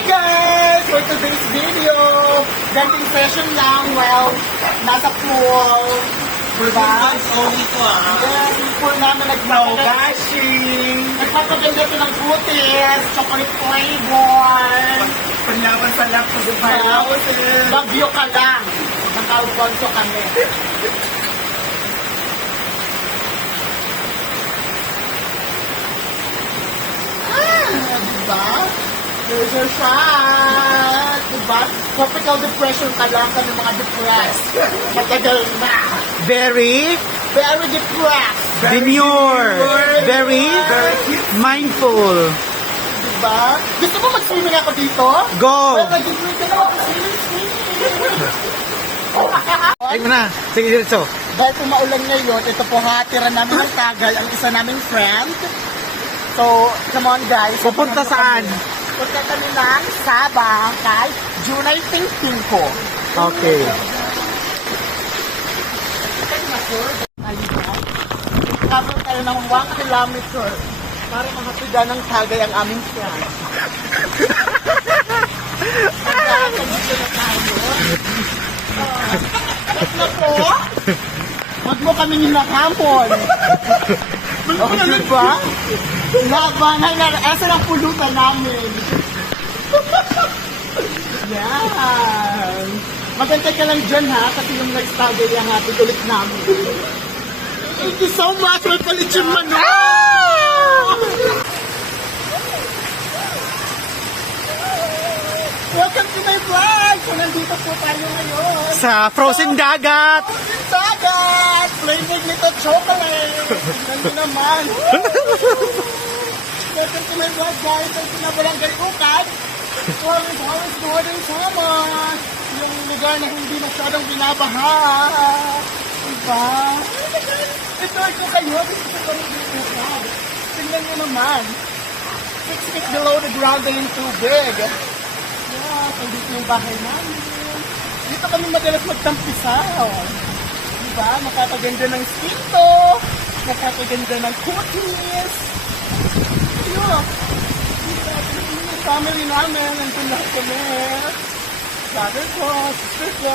Hi guys! For today's video, ganting session lang while nasa pool. Diba? Only ko Then, pool namin nagpapagashing. Nagpapaganda ito ng butis, chocolate flavor. Panlaban sa laptop sa Bagyo ka lang. Naka-alfonso kami. Diba? There's a shot! Diba? Tropical depression ka lang kami mga depressed. Matagal na. Very Depressed. demure, very mindful. Diba? Gusto mo mag-swimming ako dito? Go! Well, nag-swimming ka na ako. Swimming. Ay mo na. Sige, diretso. Dahil tumaulan ngayon, ito po hatiran namin ng tagal ang isa naming friend. So, come on guys. Pupunta saan? Punta kami ng Sabah kay Junay Tingting ko. Okay. Cover tayo ng 1 kilometer para makapida ng Tagay ang aming friend. Pagkakagusto na tayo. Na po, wag mo kaming hinahamon. Diba? Labanan na, asa ng pulutan namin. Yan. Magantay ka lang dyan ha, kasi yung next Tagay ang hatid ulit namin. Thank you so much. May palit yung manok. Welcome to my vlog. So, nandito po tayo ngayon. Sa frozen dagat. Dagat! Flavored nito chocolate. Ganun naman. Welcome to my vlog guys. Ito na Barangay Ukad. Always Northern Samar. Yung lugar na hindi masyadong binabaha. Diba? Ito kayo. Dito sa Barangay Ukad. Tingnan nyo naman. 6 feet below the ground na yung tubig. Yeah, dito yung bahay namin. Dito kami madalas magtampisaw. Diba? Nakakaganda ng skinto. Nakakaganda ng cookies. Ayun. Yung family namin. Nandun lahat kami. Brother ko, sister ko.